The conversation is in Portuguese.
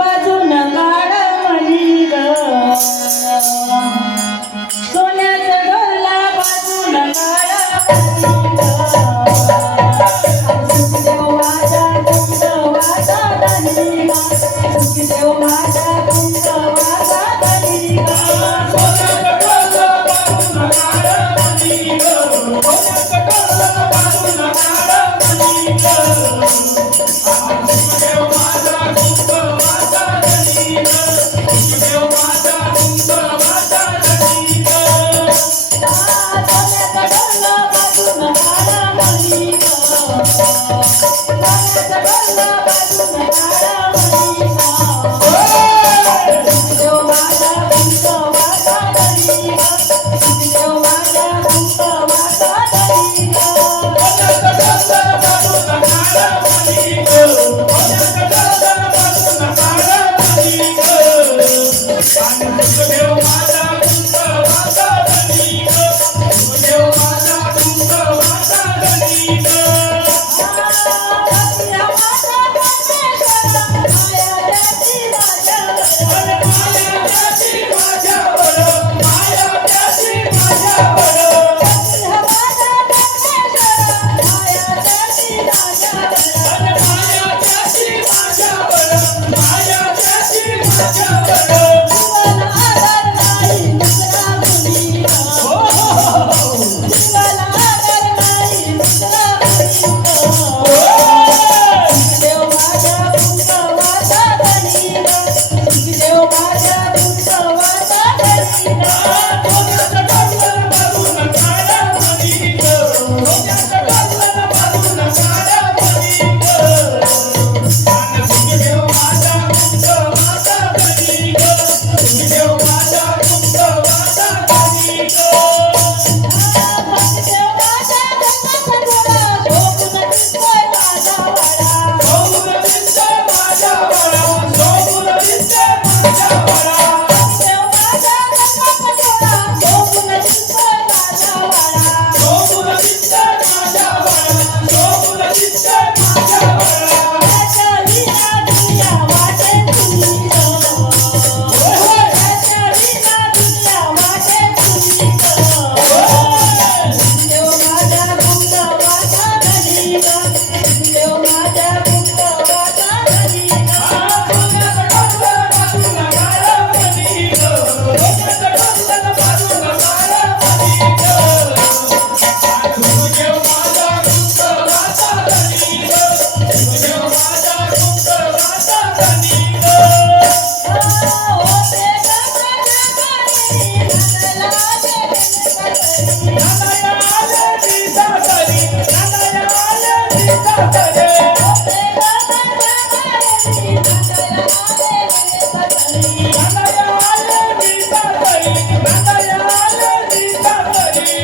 But देव